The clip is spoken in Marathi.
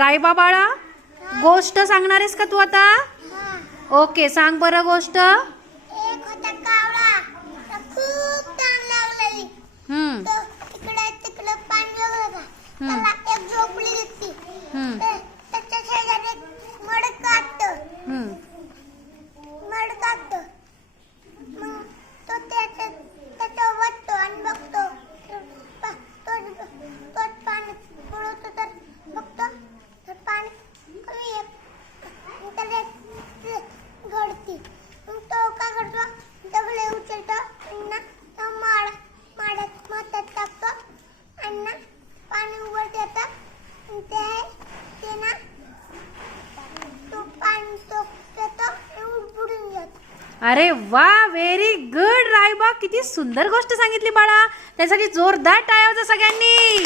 रायबा बाळा, गोष्ट सांगणार आहेस का तू आता? ओके, सांग बरं गोष्ट. एक होता कावळा, खूप तहान लागलेली. तो इकडे तिकडे पाणी बघत होता. त्याला एक झोपडी दिसली. त्याच्या शेजारी एक मडकं होतं. मग तो त्याच्यावर बसतो आणि बघतो. तोच पाणी पळवतो तर बघतो तर पाणी कमी आहे. त्याला घडती. मग तो काय करतो, दगडे उचलतो आणि माड्यात माठात टाकतो आणि पाणी उघड देतो. ते ना तो पाणी तो पितो आणि बुडून जातो. अरे वा, व्हेरी गुड रायबा, किती सुंदर गोष्ट सांगितली बाळा. त्यासाठी जोरदार टाळ्या वाजवा सगळ्यांनी.